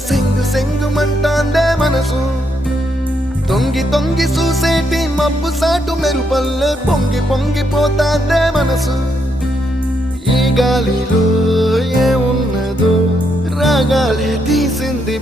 సెంగు సెంగుమంటాందే మనసు తొంగి తొంగి చూసేటి మబ్బు సాటు మెరుపల్లే పొంగి పొంగిపోతాందే మనసు ఈ గాలిలో ఏమున్నదో రాగాలే తీసింది